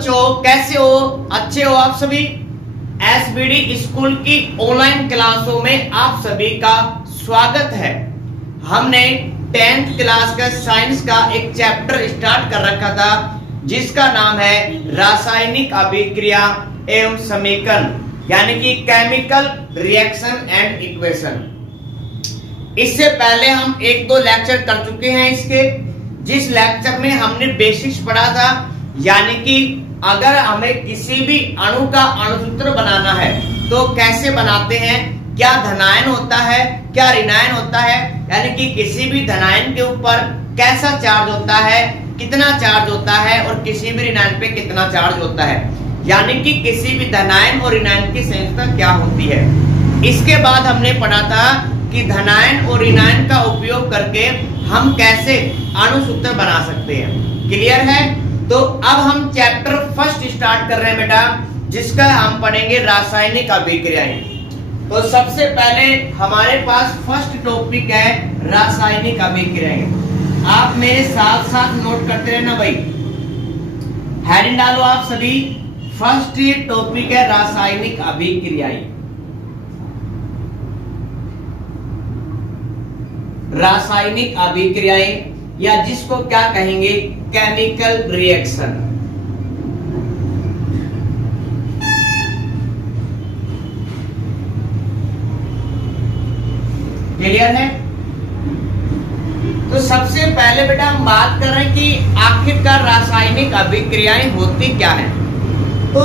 बच्चों, कैसे हो? अच्छे हो आप सभी? एसबीडी स्कूल की ऑनलाइन क्लासों में आप सभी का स्वागत है। हमने 10th क्लास का साइंस का एक चैप्टर स्टार्ट कर रखा था जिसका नाम है रासायनिक अभिक्रिया एवं समीकरण, यानी कि केमिकल रिएक्शन एंड इक्वेशन। इससे पहले हम 1-2 लेक्चर कर चुके हैं इसके, जिस लेक्चर में हमने बेसिक्स पढ़ा था, यानी कि अगर हमें किसी भी अणु का अणुसूत्र बनाना है तो कैसे बनाते हैं, क्या धनायन होता है, क्या ऋणायन होता है, यानी कि किसी भी धनायन के ऊपर कैसा चार्ज होता है, कितना चार्ज होता है और किसी भी ऋणायन पे कितना चार्ज होता है, यानी कि किसी भी धनायन और ऋणायन की संयोजकता क्या होती है। इसके बाद हमने पढ़ा था कि धनायन और ऋणायन का उपयोग करके हम कैसे अणुसूत्र बना सकते हैं। क्लियर है? तो अब हम चैप्टर फर्स्ट स्टार्ट कर रहे हैं बेटा, जिसका हम पढ़ेंगे रासायनिक अभिक्रियाएं। तो सबसे पहले हमारे पास फर्स्ट टॉपिक है रासायनिक अभिक्रियाएं। आप मेरे साथ साथ नोट करते रहना भाई, हेडिंग डालो आप सभी। फर्स्ट टॉपिक है रासायनिक अभिक्रियाएं। रासायनिक अभिक्रियाएं या जिसको क्या कहेंगे, केमिकल रिएक्शन। क्लियर है? तो सबसे पहले बेटा हम बात कर रहे हैं कि आखिरकार रासायनिक अभिक्रियाएं होती क्या है। तो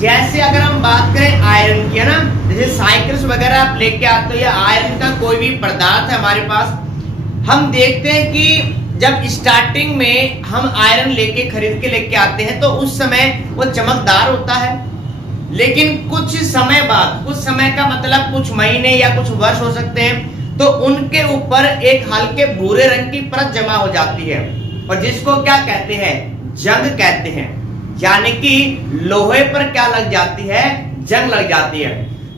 जैसे अगर हम बात करें आयरन की, है ना, जैसे साइकिल्स वगैरह आप लेके आते हो या आयरन का कोई भी पदार्थ है हमारे पास, हम देखते हैं कि जब स्टार्टिंग में हम आयरन लेके खरीद के लेके आते हैं तो उस समय वो चमकदार होता है, लेकिन कुछ समय बाद, कुछ समय का मतलब कुछ महीने या कुछ वर्ष हो सकते हैं, तो उनके ऊपर एक हल्के भूरे रंग की परत जमा हो जाती है और जिसको क्या कहते हैं, जंग कहते हैं। यानी कि लोहे पर क्या लग जाती है, जंग लग जाती है।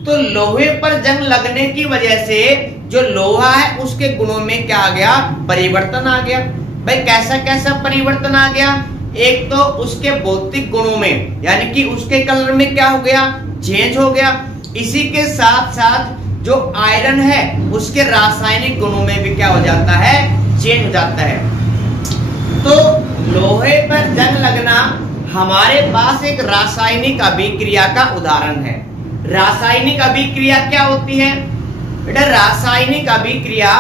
तो लोहे पर जंग लगने की वजह से जो लोहा है उसके गुणों में क्या आ गया, परिवर्तन आ गया। भाई कैसा कैसा परिवर्तन आ गया? एक तो उसके भौतिक गुणों में, यानी कि उसके कलर में क्या हो गया, चेंज हो गया। इसी के साथ साथ जो आयरन है उसके रासायनिक गुणों में भी क्या हो जाता है, चेंज हो जाता है। तो लोहे पर जंग लगना हमारे पास एक रासायनिक अभिक्रिया का उदाहरण है। रासायनिक अभिक्रिया क्या होती है बेटा? रासायनिक अभिक्रिया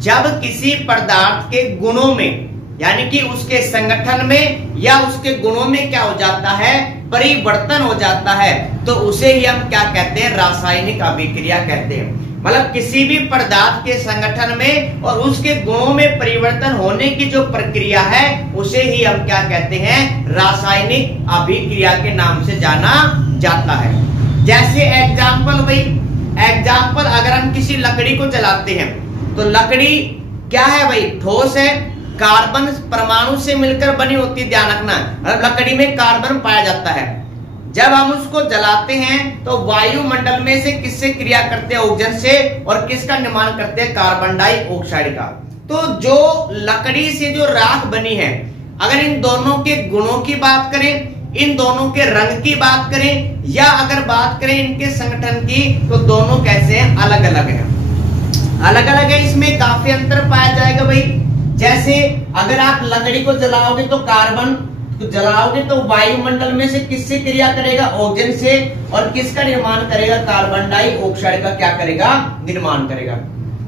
जब किसी पदार्थ के गुणों में, यानी कि उसके संगठन में या उसके गुणों में क्या हो जाता है, परिवर्तन हो जाता है, तो उसे ही हम क्या कहते हैं, रासायनिक अभिक्रिया कहते हैं। मतलब किसी भी पदार्थ के संगठन में और उसके गुणों में परिवर्तन होने की जो प्रक्रिया है उसे ही हम क्या कहते हैं, रासायनिक अभिक्रिया के नाम से जाना जाता है। जैसे एग्जाम्पल भाई, एग्जाम्पल अगर हम किसी लकड़ी को जलाते हैं तो लकड़ी क्या है भाई, ठोस है, कार्बन परमाणु से मिलकर बनी होती है, ध्यान रखना। मतलब लकड़ी में कार्बन पाया जाता है। जब हम उसको जलाते हैं तो वायुमंडल में से किससे क्रिया करते हैं, ऑक्सीजन से, और किसका निर्माण करते हैं, कार्बन डाइऑक्साइड का। तो जो लकड़ी से जो राख बनी है, अगर इन दोनों के गुणों की बात करें, इन दोनों के रंग की बात करें, या अगर बात करें इनके संगठन की, तो दोनों कैसे हैं, अलग अलग हैं। अलग अलग है, इसमें काफी अंतर पाया जाएगा भाई। जैसे अगर आप लकड़ी को जलाओगे तो कार्बन जलाओगे तो वायुमंडल में से किससे क्रिया करेगा, ऑक्सीजन से, और किसका निर्माण करेगा, कार्बन डाइऑक्साइड का क्या करेगा, निर्माण करेगा।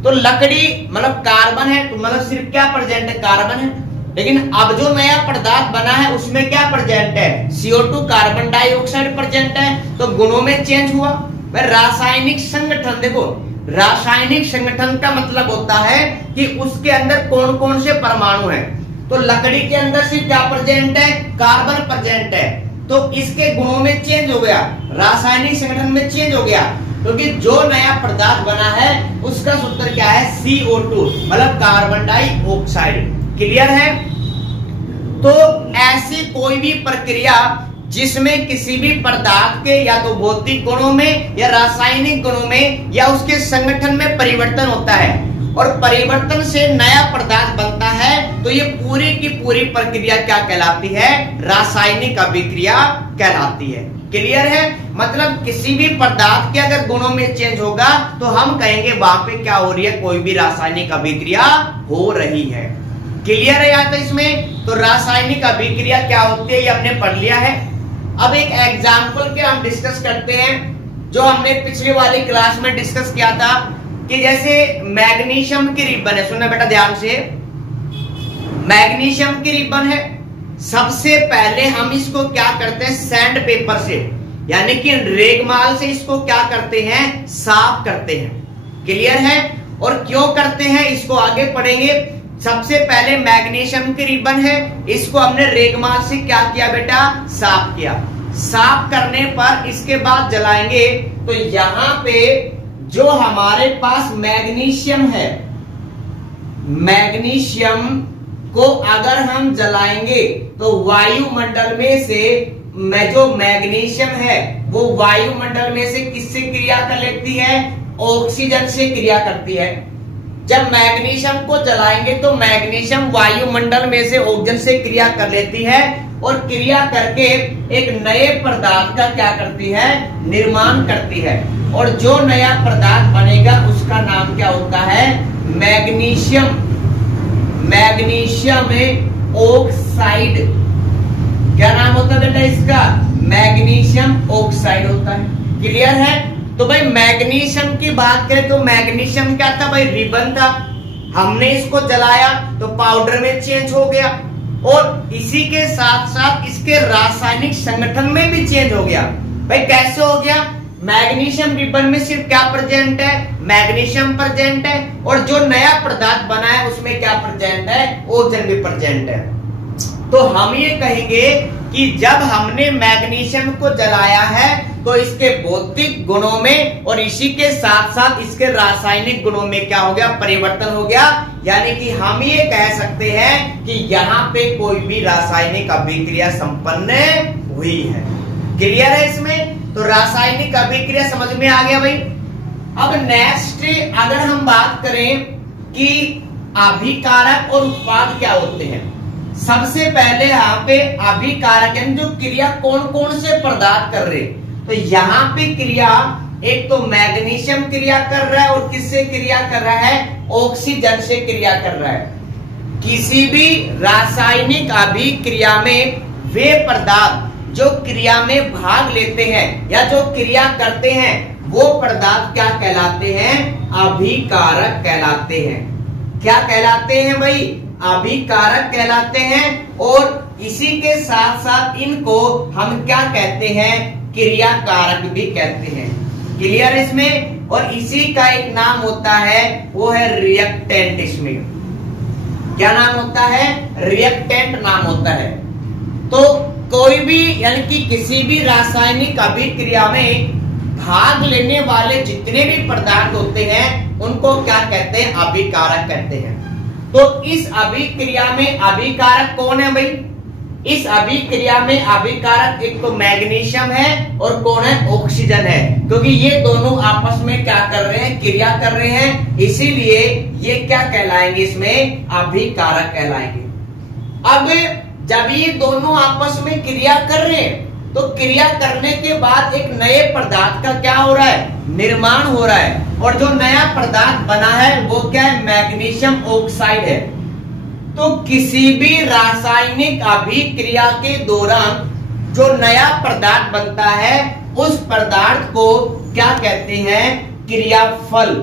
तो लकड़ी मतलब कार्बन है, तो मतलब सिर्फ क्या प्रेजेंट है, कार्बन है। लेकिन अब जो नया पदार्थ बना है उसमें क्या प्रेजेंट है, CO2 कार्बन डाइऑक्साइड प्रेजेंट है। तो गुणों में चेंज हुआ। रासायनिक संगठन, देखो रासायनिक संगठन का मतलब होता है कि उसके अंदर कौन कौन से परमाणु हैं। तो लकड़ी के अंदर सिर्फ क्या प्रेजेंट है, कार्बन प्रेजेंट है, तो इसके गुणों में चेंज हो गया, रासायनिक संगठन में चेंज हो गया, क्योंकि जो नया पदार्थ बना है उसका सूत्र क्या है, CO2 मतलब कार्बन डाइऑक्साइड। क्लियर है? तो ऐसी कोई भी प्रक्रिया जिसमें किसी भी पदार्थ के या तो भौतिक गुणों में या रासायनिक गुणों में या उसके संगठन में परिवर्तन होता है और परिवर्तन से नया पदार्थ बनता है, तो ये पूरी की पूरी प्रक्रिया क्या कहलाती है? रासायनिक अभिक्रिया कहलाती है। क्लियर है? मतलब किसी भी पदार्थ के अगर गुणों में चेंज होगा तो हम कहेंगे वहां पे क्या हो रही है? कोई भी रासायनिक अभिक्रिया हो रही है। क्लियर है यहाँ तक इसमें? तो रासायनिक अभिक्रिया क्या होती है ये हमने पढ़ लिया है। अब एक एग्जाम्पल के हम डिस्कस करते हैं, जो हमने पिछली वाली क्लास में डिस्कस किया था कि जैसे मैग्नीशियम की रिबन है, सुनना बेटा ध्यान से, मैग्नीशियम की रिबन है। सबसे पहले हम इसको क्या करते हैं? सैंड पेपर से यानी कि रेगमाल से इसको क्या करते हैं? साफ करते हैं। क्लियर है? और क्यों करते हैं इसको आगे पढ़ेंगे। सबसे पहले मैग्नीशियम की रिबन है, इसको हमने रेगमाल से क्या किया बेटा? साफ किया। साफ करने पर इसके बाद जलाएंगे तो यहां पे जो हमारे पास मैग्नीशियम है, मैग्नीशियम को अगर हम जलाएंगे तो वायुमंडल में से जो मैग्नीशियम है वो वायुमंडल में से किससे क्रिया कर लेती है? ऑक्सीजन से क्रिया करती है। जब मैग्नीशियम को जलाएंगे तो मैग्नीशियम वायुमंडल में से ऑक्सीजन से क्रिया कर लेती है और क्रिया करके एक नए पदार्थ का क्या करती है? निर्माण करती है। और जो नया पदार्थ बनेगा उसका नाम क्या होता है? Magnesium, magnesium oxide. क्या नाम होता है बेटा इसका? मैग्नीशियम ऑक्साइड होता है। क्लियर है? तो भाई मैग्नीशियम की बात करें तो मैग्नीशियम क्या था भाई? रिबन था। हमने इसको जलाया तो पाउडर में चेंज हो गया और इसी के साथ साथ इसके रासायनिक संगठन में भी चेंज हो गया। भाई कैसे हो गया? मैग्नीशियम रिबन में सिर्फ क्या प्रेजेंट है? मैग्नीशियम प्रेजेंट है और जो नया पदार्थ बना है उसमें क्या प्रेजेंट है? ऑक्सीजन भी प्रेजेंट है। तो हम ये कहेंगे कि जब हमने मैग्नीशियम को जलाया है तो इसके भौतिक गुणों में और इसी के साथ साथ इसके रासायनिक गुणों में क्या हो गया? परिवर्तन हो गया। यानी कि हम ये कह सकते हैं कि यहाँ पे कोई भी रासायनिक अभिक्रिया संपन्न हुई है। क्लियर है इसमें? तो रासायनिक अभिक्रिया समझ में आ गया भाई। अब नेक्स्ट अगर हम बात करें कि अभिकारक और उत्पाद क्या होते हैं, सबसे पहले यहाँ पे अभिकारक यानी जो क्रिया कौन कौन से पदार्थ कर रहे, तो यहाँ पे क्रिया एक तो मैग्नीशियम क्रिया कर रहा है और किससे क्रिया कर रहा है? ऑक्सीजन से क्रिया कर रहा है। किसी भी रासायनिक अभिक्रिया में वे पदार्थ जो क्रिया में भाग लेते हैं या जो क्रिया करते हैं वो पदार्थ क्या कहलाते हैं? अभिकारक कहलाते हैं। क्या कहलाते हैं भाई? अभिकारक कहलाते हैं। और इसी के साथ साथ इनको हम क्या कहते हैं? क्रियाकारक भी कहते हैं। क्लियर है इसमें? और इसी का एक नाम होता है वो है रिएक्टेंट। इसमें क्या नाम होता है? रिएक्टेंट नाम होता है। तो कोई भी यानी कि किसी भी रासायनिक अभिक्रिया में भाग लेने वाले जितने भी पदार्थ होते हैं उनको क्या कहते हैं? अभिकारक कहते हैं। तो इस अभिक्रिया में अभिकारक कौन है भाई? इस अभिक्रिया में अभिकारक एक तो मैग्नीशियम है और कौन है? ऑक्सीजन है। क्योंकि ये दोनों आपस में क्या कर रहे हैं? क्रिया कर रहे हैं, इसीलिए ये क्या कहलाएंगे? इसमें अभिकारक कहलाएंगे। अब जब ये दोनों आपस में क्रिया कर रहे हैं तो क्रिया करने के बाद एक नए पदार्थ का क्या हो रहा है? निर्माण हो रहा है। और जो नया पदार्थ बना है वो क्या है? मैग्नीशियम ऑक्साइड है। तो किसी भी रासायनिक अभिक्रिया के दौरान जो नया पदार्थ बनता है उस पदार्थ को क्या कहते हैं? क्रियाफल।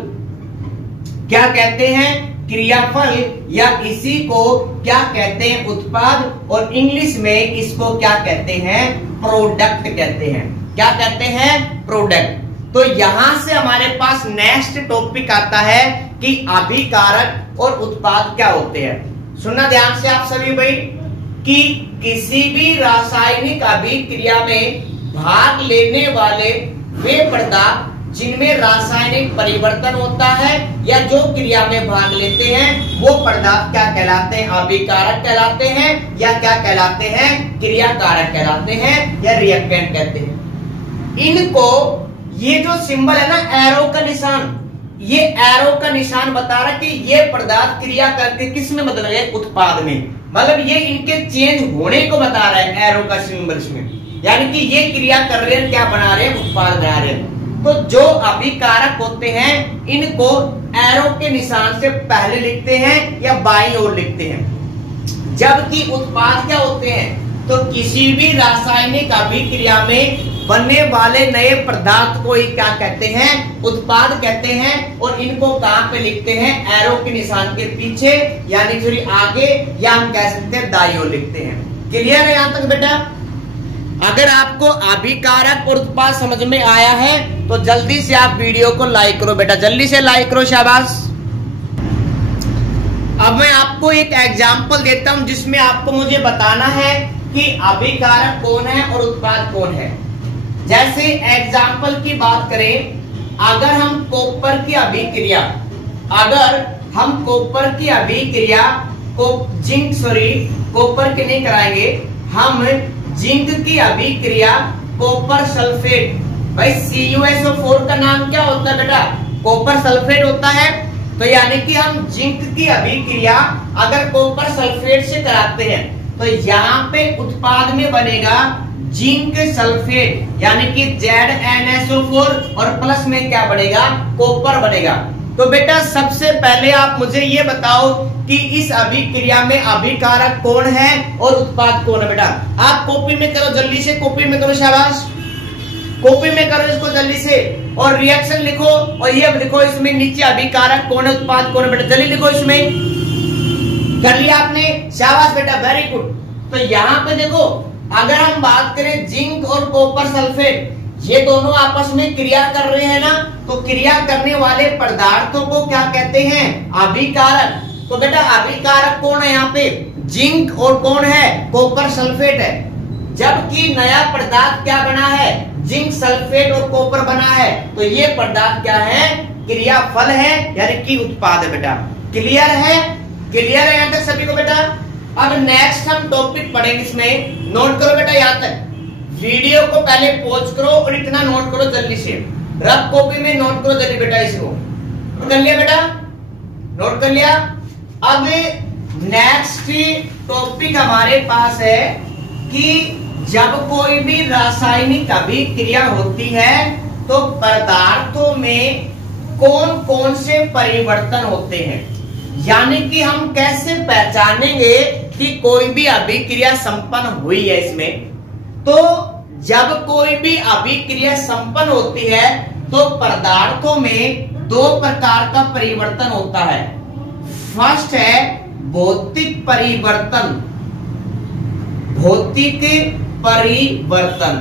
क्या कहते हैं? क्रियाफल। या इसी को क्या कहते हैं? उत्पाद। और इंग्लिश में इसको क्या कहते हैं? प्रोडक्ट कहते हैं। क्या कहते हैं? प्रोडक्ट। तो यहां से हमारे पास नेक्स्ट टॉपिक आता है कि अभिकारक और उत्पाद क्या होते हैं। सुनना ध्यान से आप सभी भाई कि किसी भी रासायनिक अभिक्रिया में भाग लेने वाले वे पदार्थ जिनमें रासायनिक परिवर्तन होता है या जो क्रिया में भाग लेते हैं वो पदार्थ क्या कहलाते हैं? अभिकारक कहलाते हैं या क्या कहलाते हैं? क्रियाकारक कहलाते हैं या रिएक्टेंट कहते हैं। इनको ये जो सिंबल है ना, एरो का निशान, ये एरो का निशान बता रहा है कि ये पदार्थ क्रिया करके किस में बदल गए, उत्पाद में। मतलब ये इनके चेंज होने को बता रहा है एरो का सिंबल इसमें, यानी कि ये क्रिया कर रहे हैं, क्या बना रहे हैं, उत्पाद बना रहे हैं। तो जो अभिकारक होते हैं इनको एरो के निशान से पहले लिखते हैं या बाईं ओर लिखते हैं। जबकि उत्पाद क्या होते हैं, तो किसी भी रासायनिक अभिक्रिया में बनने वाले नए पदार्थ को ही क्या कहते हैं, उत्पाद कहते हैं। और इनको कहां पे लिखते हैं, एरो के निशान के पीछे, यानी थोड़ी आगे, या हम कह सकते हैं दाईं ओर लिखते हैं। क्लियर है यहां तक बेटा? अगर आपको अभिकारक और उत्पाद समझ में आया है तो जल्दी से आप वीडियो को लाइक करो बेटा, जल्दी से लाइक करो, शाबाश। अब मैं आपको एक एग्जाम्पल देता हूं जिसमें आपको मुझे बताना है कि अभिकारक कौन है और उत्पाद कौन है। जैसे एग्जाम्पल की बात करें, अगर हम कॉपर की अभिक्रिया को कॉपर की नहीं कराएंगे, हम जिंक की अभिक्रिया कॉपर सल्फेट, भाई CuSO4 का नाम क्या होता है बेटा, कॉपर सल्फेट होता है। तो यानी कि हम जिंक की अभिक्रिया अगर कॉपर सल्फेट से कराते हैं तो यहाँ पे उत्पाद में बनेगा जिंक सल्फेट, यानी कि ZnSO4, और प्लस में क्या बनेगा, कॉपर बनेगा। तो बेटा सबसे पहले आप मुझे ये बताओ कि इस अभिक्रिया में अभिकारक कौन है और उत्पाद कौन है। बेटा आप कॉपी में करो, जल्दी से कॉपी में करो, शाबाश, कॉपी में करो इसको जल्दी से, और रिएक्शन लिखो, और ये लिखो इसमें नीचे अभिकारक कौन है, उत्पाद कौन है। बेटा जल्दी लिखो, इसमें कर लिया आपने, शाबाश बेटा, वेरी गुड। तो यहाँ पे देखो, अगर हम बात करें जिंक और कॉपर सल्फेट, ये दोनों आपस में क्रिया कर रहे हैं ना, तो क्रिया करने वाले पदार्थों को क्या कहते हैं, अभिकारक। तो बेटा अभिकारक कौन है यहाँ पे, जिंक, और कौन है, कॉपर सल्फेट है। जबकि नया पदार्थ क्या बना है, जिंक सल्फेट और कॉपर बना है, तो ये पदार्थ क्या है, क्रियाफल है, यानी कि उत्पाद है। बेटा क्लियर है, क्लियर है यहाँ तक सभी को बेटा? अब नेक्स्ट हम टॉपिक पढ़ेंगे, इसमें नोट करो बेटा, यहाँ तक वीडियो को पहले पॉज करो और इतना नोट करो जल्दी से, रफ कॉपी में नोट करो जल्दी बेटा, इसको नोट कर लिया बेटा, नोट कर लिया। अब नेक्स्ट टॉपिक हमारे पास है कि जब कोई भी रासायनिक अभिक्रिया होती है तो पदार्थों में कौन कौन से परिवर्तन होते हैं, यानी कि हम कैसे पहचानेंगे कि कोई भी अभिक्रिया संपन्न हुई है इसमें। तो जब कोई भी अभिक्रिया संपन्न होती है तो पदार्थों में दो प्रकार का परिवर्तन होता है। फर्स्ट है भौतिक परिवर्तन, भौतिक परिवर्तन,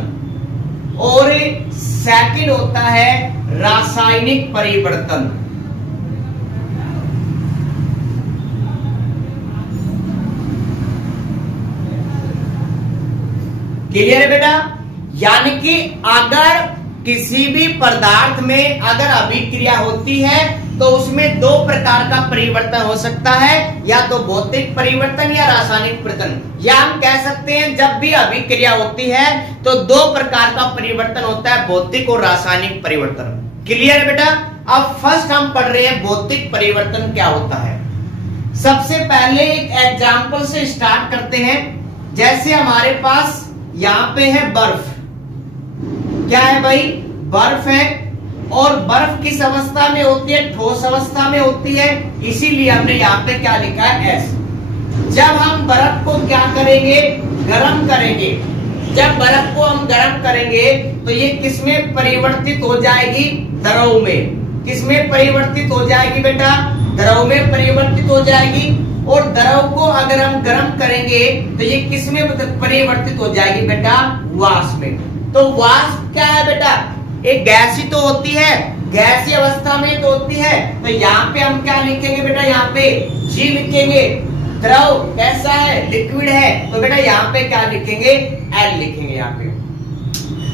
और सेकंड होता है रासायनिक परिवर्तन। क्लियर है बेटा? यानी कि अगर किसी भी पदार्थ में अगर अभिक्रिया होती है तो उसमें दो प्रकार का परिवर्तन हो सकता है, या तो भौतिक परिवर्तन या रासायनिक परिवर्तन। या हम कह सकते हैं जब भी अभिक्रिया होती है तो दो प्रकार का परिवर्तन होता है, भौतिक और रासायनिक परिवर्तन। क्लियर है बेटा? अब फर्स्ट हम पढ़ रहे हैं भौतिक परिवर्तन क्या होता है। सबसे पहले एक एग्जाम्पल से स्टार्ट करते हैं। जैसे हमारे पास यहाँ पे है बर्फ, क्या है भाई, बर्फ है, और बर्फ किस अवस्था में होती है, ठोस अवस्था में होती है, इसीलिए हमने यहाँ पे क्या लिखा है, एस। जब हम बर्फ को क्या करेंगे, गर्म करेंगे, जब बर्फ को हम गर्म करेंगे तो ये किसमें परिवर्तित हो जाएगी, द्रव में। किसमें परिवर्तित हो जाएगी बेटा, द्रव में परिवर्तित हो जाएगी। और द्रव को अगर हम गर्म करेंगे तो ये किसमें परिवर्तित हो जाएगी बेटा, वाष्प में। तो वाष्प क्या है बेटा, एक गैस ही तो होती है, गैसीय अवस्था में तो होती है। तो यहाँ पे हम क्या लिखेंगे बेटा, यहाँ पे जी लिखेंगे। द्रव कैसा है, लिक्विड है, तो बेटा यहाँ पे क्या लिखेंगे, एल लिखेंगे यहाँ पे।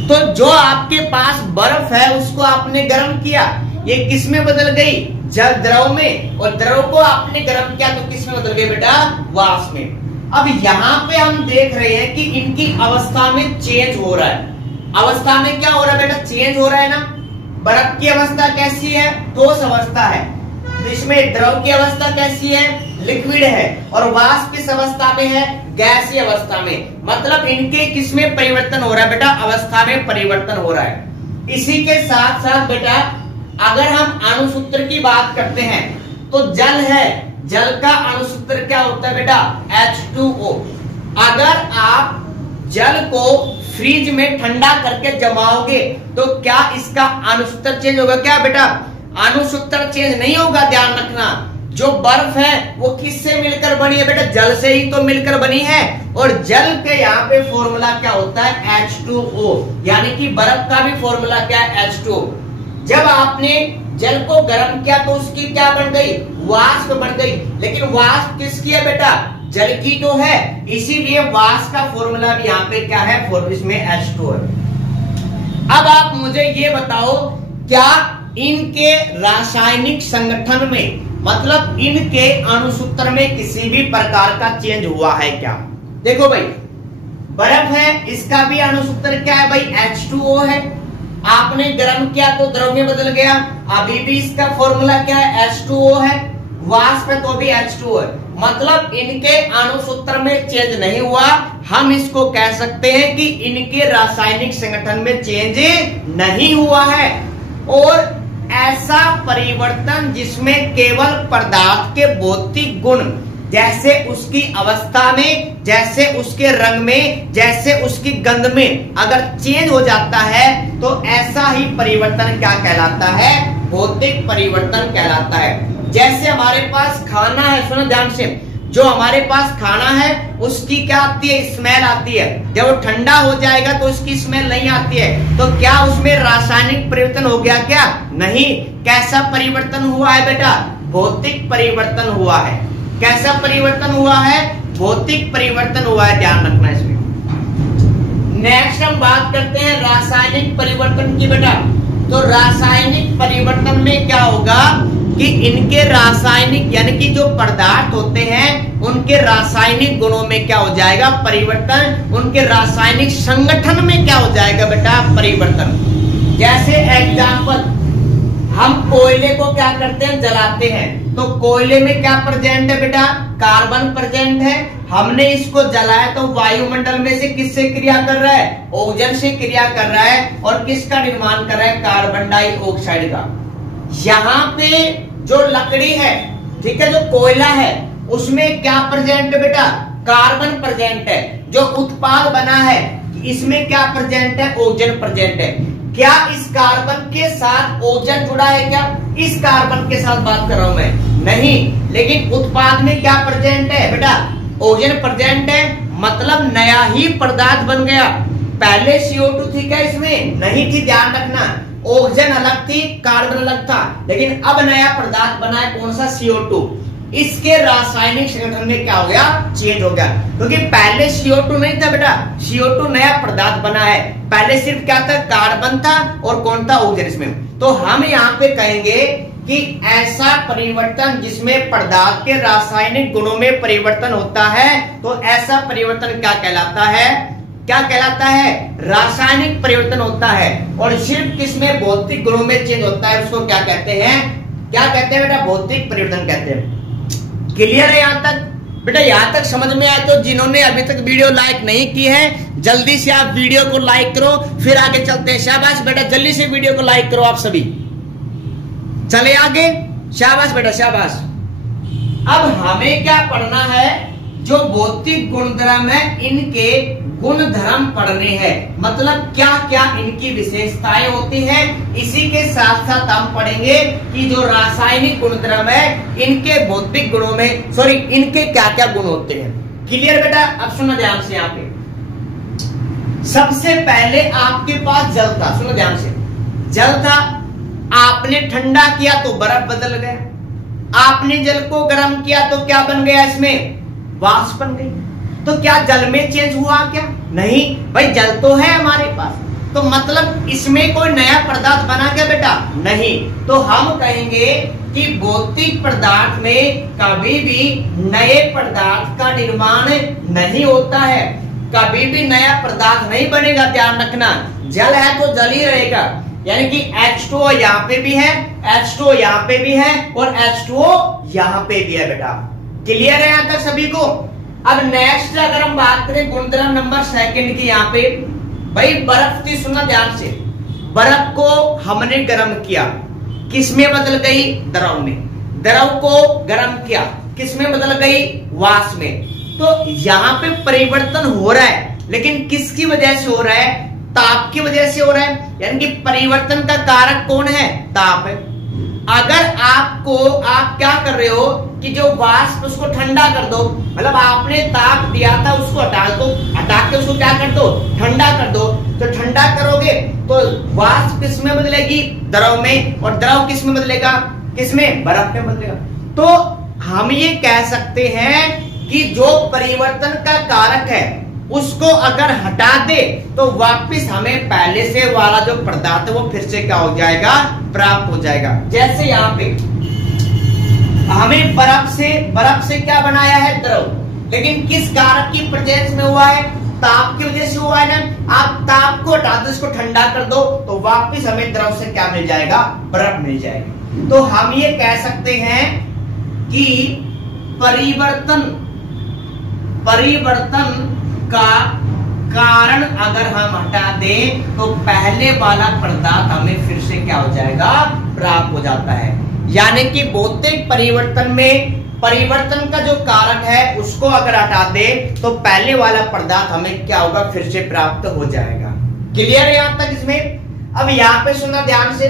तो जो आपके पास बर्फ है उसको आपने गर्म किया, ये किसमें बदल गई, जल द्रव में, और द्रव को आपने गर्म किया तो किसमें बदल गई बेटा, वाष्प में। अब यहाँ पे हम देख रहे हैं कि इनकी अवस्था में चेंज हो रहा है। अवस्था में क्या हो रहा है बेटा, चेंज हो रहा है ना। बर्फ की अवस्था कैसी है? ठोस अवस्था है। तो इसमें द्रव की अवस्था कैसी है? लिक्विड है। और वाष्प किस अवस्था में है? गैसीय अवस्था में। मतलब इनके किसमें परिवर्तन हो रहा है बेटा? अवस्था में परिवर्तन हो रहा है। इसी के साथ साथ बेटा अगर हम अणुसूत्र की बात करते हैं तो जल है, जल का अणुसूत्र क्या होता है बेटा? H2O। अगर आप जल को फ्रिज में ठंडा करके जमाओगे तो क्या इसका अणुसूत्र चेंज होगा क्या बेटा? अणुसूत्र चेंज नहीं होगा, ध्यान रखना। जो बर्फ है वो किससे मिलकर बनी है बेटा? जल से ही तो मिलकर बनी है। और जल के यहाँ पे फॉर्मूला क्या होता है? H2O। यानी कि बर्फ का भी फॉर्मूला क्या है? H2O। जब आपने जल को गर्म किया तो उसकी क्या बन गई? वाष्प बन गई। लेकिन वाष्प किसकी है बेटा? जल की तो है, इसीलिए वाष्प का फॉर्मूला भी यहाँ पे क्या है? इसमें H2O है। अब आप मुझे ये बताओ, क्या इनके रासायनिक संगठन में, मतलब इनके अणुसूत्र में किसी भी प्रकार का चेंज हुआ है क्या? देखो भाई, बर्फ है, इसका भी अणुसूत्र क्या है भाई? H2O है। आपने गर्म किया तो द्रव में बदल गया, अभी भी इसका फॉर्मूला क्या है? H2O है। वाष्प है तो भी H2O है। मतलब इनके अणुसूत्र में चेंज नहीं हुआ। हम इसको कह सकते हैं कि इनके रासायनिक संगठन में चेंज नहीं हुआ है। और ऐसा परिवर्तन जिसमें केवल पदार्थ के भौतिक गुण, जैसे उसकी अवस्था में, जैसे उसके रंग में, जैसे उसकी गंध में अगर चेंज हो जाता है तो ऐसा ही परिवर्तन क्या कहलाता है? भौतिक परिवर्तन कहलाता है। जैसे हमारे पास खाना है, सुनो ध्यान से, जो हमारे पास खाना है उसकी क्या आती है? स्मेल आती है। जब वो ठंडा हो जाएगा तो उसकी स्मेल नहीं आती है। तो क्या उसमें रासायनिक परिवर्तन हो गया क्या? नहीं। कैसा परिवर्तन हुआ है बेटा? भौतिक परिवर्तन हुआ है। कैसा परिवर्तन हुआ है? भौतिक परिवर्तन हुआ है, ध्यान रखना इसमें। नेक्स्ट हम बात करते हैं रासायनिक परिवर्तन की बेटा। तो रासायनिक परिवर्तन में क्या होगा कि इनके रासायनिक, यानी कि जो पदार्थ होते हैं उनके रासायनिक गुणों में क्या हो जाएगा? परिवर्तन। उनके रासायनिक संगठन में क्या हो जाएगा बेटा? परिवर्तन। जैसे एग्जाम्पल, हम कोयले को क्या करते हैं? जलाते हैं। तो कोयले में क्या प्रेजेंट है बेटा? कार्बन प्रेजेंट है। हमने इसको जलाया तो वायुमंडल में से किससे क्रिया कर रहा है? ऑक्सीजन से क्रिया कर रहा है। और किसका निर्माण कर रहा है? कार्बन डाइऑक्साइड का। यहाँ पे जो लकड़ी है, ठीक है, जो कोयला है, उसमें क्या प्रेजेंट है बेटा? कार्बन प्रेजेंट है। जो उत्पाद बना है इसमें क्या प्रेजेंट है? ऑक्सीजन प्रेजेंट है। क्या इस कार्बन के साथ ऑक्सीजन जुड़ा है क्या? इस कार्बन के साथ बात कर रहा हूं मैं, नहीं। लेकिन उत्पाद में क्या प्रेजेंट है बेटा? ऑक्सीजन प्रेजेंट है। मतलब नया ही पदार्थ बन गया। पहले CO2 थी क्या इसमें? नहीं थी, ध्यान रखना। ऑक्सीजन अलग थी, कार्बन अलग था। लेकिन अब नया पदार्थ बना है, कौन सा? CO2। इसके रासायनिक संगठन में क्या हो गया? चेंज हो गया। क्योंकि पहले CO2 नहीं था बेटा, CO2 नया पदार्थ बना है। पहले सिर्फ क्या था? कार्बन था। और कौन था? ऑक्सीजन इसमें। तो हम यहाँ पे कहेंगे कि ऐसा परिवर्तन जिसमें पदार्थ के रासायनिक गुणों में परिवर्तन होता है, तो ऐसा परिवर्तन क्या कहलाता है? क्या कहलाता है? रासायनिक परिवर्तन होता है। और सिर्फ किसमें? भौतिक गुणों में चेंज होता है, उसको क्या कहते हैं? क्या कहते हैं बेटा? भौतिक परिवर्तन कहते हैं। क्लियर है यहाँ तक बेटा? यहाँ तक समझ में आया तो जिन्होंने अभी तक वीडियो लाइक नहीं की है, जल्दी से आप वीडियो को लाइक करो, फिर आगे चलते हैं। शाबाश बेटा, जल्दी से वीडियो को लाइक करो आप सभी। चले आगे। शाबाश बेटा, शाबाश। अब हमें क्या पढ़ना है? जो भौतिक गुणधर्म है, इनके गुणधर्म पढ़ने हैं। मतलब क्या क्या इनकी विशेषताएं होती हैं। इसी के साथ साथ हम पढ़ेंगे कि जो रासायनिक गुणधर्म है, इनके भौतिक गुणों में, सॉरी, इनके क्या क्या गुण होते हैं। क्लियर बेटा? अब सुनो ध्यान से। यहाँ पे सबसे पहले आपके पास जल था, सुनो ध्यान से। जल था, आपने ठंडा किया तो बर्फ बदल गया। आपने जल को गर्म किया तो क्या बन गया? इसमें वाष्प बन गई। तो क्या जल में चेंज हुआ क्या? नहीं भाई, जल तो है हमारे पास। तो मतलब इसमें कोई नया पदार्थ बना क्या बेटा? नहीं। तो हम कहेंगे कि भौतिक पदार्थ में कभी भी नए पदार्थ का निर्माण नहीं होता है। कभी भी नया पदार्थ नहीं बनेगा, ध्यान रखना। जल है तो जल ही रहेगा। यानी कि H2O यहाँ पे भी है, H2O यहाँ पे भी है और H2O यहाँ पे भी है बेटा। क्लियर है यहाँ तक सभी को? अब नेक्स्ट अगर हम बात करें गुणधर्म नंबर सेकंड की, यहाँ पे भाई बर्फ थी, सुनना ध्यान से, बर्फ को हमने गर्म किया, किसमें बदल गई? द्रव में। द्रव को गर्म किया, किसमें बदल गई? वाष्प में। तो यहाँ पे परिवर्तन हो रहा है, लेकिन किसकी वजह से हो रहा है? ताप की वजह से हो रहा है, यानी कि परिवर्तन का कारक कौन है? ताप है। अगर आप क्या कर रहे हो कि जो वाष्प उसको ठंडा कर दो, मतलब आपने ताप दिया था उसको हटा के उसको क्या कर दो? ठंडा कर दो। तो ठंडा करोगे तो वाष्प किसमें बदलेगी? द्रव में। और द्रव किसमें बदलेगा? किसमें? बर्फ में बदलेगा। तो हम ये कह सकते हैं कि जो परिवर्तन का कारक है उसको अगर हटा दे तो वापस हमें पहले से वाला जो पदार्थ है वो फिर से क्या हो जाएगा? प्राप्त हो जाएगा। जैसे यहाँ पे हमें बर्फ से क्या बनाया है? द्रव। लेकिन किस कारक की प्रेजेंस में हुआ है? ताप की वजह से हुआ है ना। आप ताप को हटा दो, इसको ठंडा कर दो, तो वापस हमें द्रव से क्या मिल जाएगा? बर्फ मिल जाएगी। तो हम ये कह सकते हैं कि परिवर्तन का कारण अगर हम हटा दें तो पहले वाला पदार्थ हमें फिर से क्या हो जाएगा? प्राप्त हो जाता है। यानी कि भौतिक परिवर्तन में परिवर्तन का जो कारक है उसको अगर हटा दे तो पहले वाला पदार्थ हमें क्या होगा? फिर से प्राप्त हो जाएगा। क्लियर है यहां तक इसमें? अब यहां पे सुनना ध्यान से,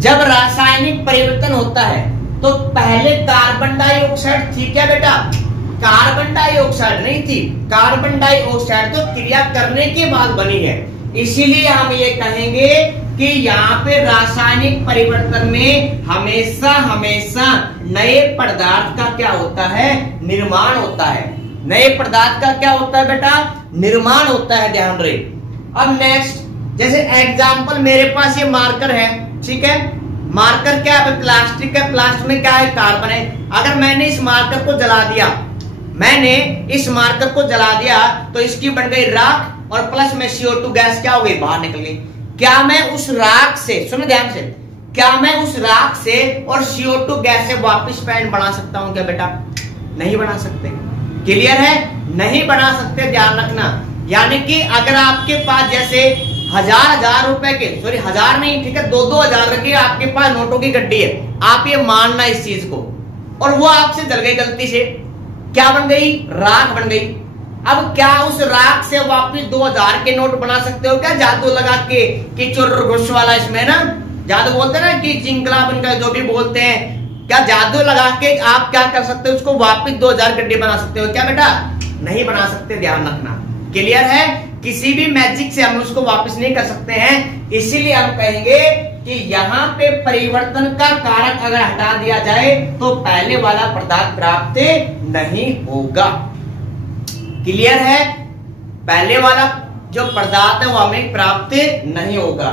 जब रासायनिक परिवर्तन होता है तो पहले कार्बन डाइऑक्साइड थी क्या बेटा? कार्बन डाइऑक्साइड नहीं थी। कार्बन डाइऑक्साइड तो क्रिया करने के बाद बनी है। इसीलिए हम ये कहेंगे कि यहाँ पे रासायनिक परिवर्तन में हमेशा नए पदार्थ का क्या होता है? निर्माण होता है। नए पदार्थ का क्या होता है बेटा? निर्माण होता है, ध्यान रहे। अब नेक्स्ट, जैसे एग्जाम्पल मेरे पास ये मार्कर है, ठीक है। मार्कर क्या है? प्लास्टिक है। प्लास्टिक में क्या है? कार्बन है। अगर मैंने इस मार्कर को जला दिया तो इसकी बन गई राख और प्लस में CO2 गैस क्या हो गई? बाहर निकल गई। क्या मैं उस राख से, सुनो ध्यान से, क्या मैं उस राख से और CO2 गैस से वापस पेंट बना सकता हूं क्या बेटा? नहीं बना सकते। क्लियर है? नहीं बना सकते, ध्यान रखना। यानी कि अगर आपके पास जैसे हजार रुपए के, सॉरी हजार नहीं, ठीक है, 2-2 हजार की आपके पास नोटों की गड्डी है, आप ये मानना इस चीज को, और वो आपसे जल गई गलती से, क्या बन गई? राख बन गई। अब क्या उस राख से वापस 2000 के नोट बना सकते हो क्या? जादू लगा के कि चुर घुस वाला, इसमें ना जादू बोलते हैं ना कि चिंकला बनकर, जो भी बोलते हैं, क्या जादू लगा के आप क्या कर सकते हो? उसको वापस 2000 गड्डी बना सकते हो क्या बेटा? नहीं बना सकते, ध्यान रखना। क्लियर है? किसी भी मैजिक से हम उसको वापस नहीं कर सकते हैं। इसीलिए हम कहेंगे कि यहाँ पे परिवर्तन का कारक अगर हटा दिया जाए तो पहले वाला पदार्थ प्राप्त नहीं होगा। क्लियर है? पहले वाला जो पदार्थ है वो हमें प्राप्त नहीं होगा।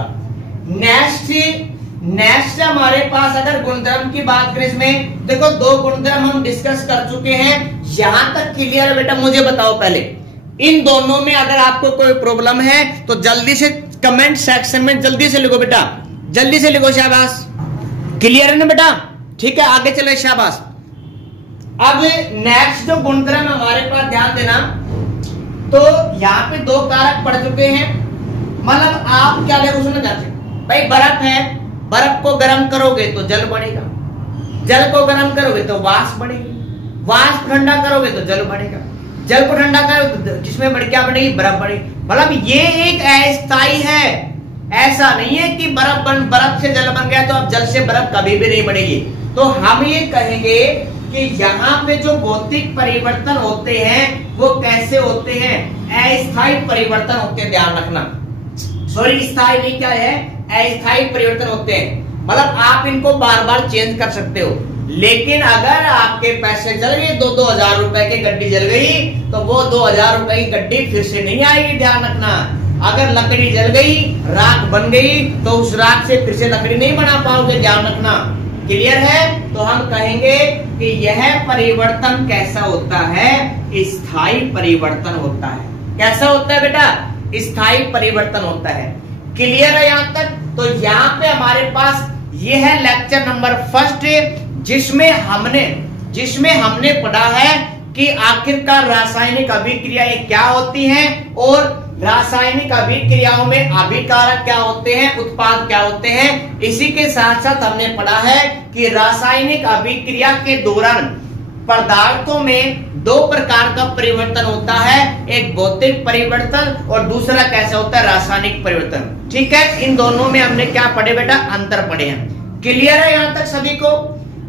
नेक्स्ट हमारे पास अगर गुणधर्म की बात करें, इसमें देखो 2 गुणधर्म हम डिस्कस कर चुके हैं। यहां तक क्लियर है बेटा? मुझे बताओ पहले, इन दोनों में अगर आपको कोई प्रॉब्लम है तो जल्दी से कमेंट सेक्शन में जल्दी से लिखो बेटा, जल्दी से लिखो। शाबाश। क्लियर है ना बेटा? ठीक है, आगे चले। शाबाश। अब नेक्स्ट जो गुणधर्म हमारे पास, ध्यान देना, तो यहाँ पे 2 कारक पड़ चुके हैं। मतलब आप क्या देखो, सुनो ध्यान से भाई, बर्फ है, बर्फ को गर्म करोगे तो जल बढ़ेगा, जल को गर्म करोगे तो वाष्प बढ़ेगी, वाष्प ठंडा करोगे तो जल बढ़ेगा, जल को ठंडा करोगे तो जिसमें क्या बढ़ेगी? बर्फ बढ़ेगी। मतलब ये एक अस्थायी है, ऐसा नहीं है कि बर्फ से जल बन गया तो अब जल से बर्फ कभी भी नहीं बढ़ेगी। तो हम ये कहेंगे कि यहाँ पे जो भौतिक परिवर्तन होते हैं वो कैसे होते हैं? अस्थायी परिवर्तन होते हैं, ध्यान रखना। सॉरी, स्थायी नहीं, क्या है? अस्थायी परिवर्तन होते हैं। मतलब आप इनको बार बार चेंज कर सकते हो, लेकिन अगर आपके पैसे जल गए, 2-2 हजार रुपए की गड्डी जल गई, तो वो 2000 रुपए की गड्डी फिर से नहीं आएगी, ध्यान रखना। अगर लकड़ी जल गई, राख बन गई, तो उस राख से फिर से लकड़ी नहीं बना पाओगे, ध्यान रखना। क्लियर है? तो हम कहेंगे कि यह परिवर्तन कैसा होता है? स्थायी परिवर्तन होता है। कैसा होता है बेटा? स्थायी परिवर्तन होता है। क्लियर है यहां तक? तो यहाँ पे हमारे पास ये है लेक्चर नंबर फर्स्ट, जिसमें हमने पढ़ा है कि आखिरकार रासायनिक अभिक्रियाएं क्या होती हैं और रासायनिक अभिक्रियाओं में अभिकारक क्या होते हैं, उत्पाद क्या होते हैं। इसी के साथ साथ हमने पढ़ा है कि रासायनिक अभिक्रिया के दौरान पदार्थों में दो प्रकार का परिवर्तन होता है, एक भौतिक परिवर्तन और दूसरा कैसा होता है, रासायनिक परिवर्तन। ठीक है, इन दोनों में हमने क्या पढ़े बेटा, अंतर पढ़े हैं। क्लियर है यहां तक सभी को?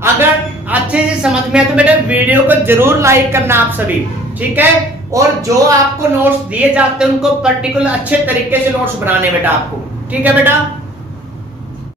अगर अच्छे से समझ में आए तो बेटा वीडियो को जरूर लाइक करना आप सभी, ठीक है। और जो आपको नोट्स दिए जाते हैं उनको पर्टिकुलर अच्छे तरीके से नोट्स बनाने बेटा आपको, ठीक है बेटा।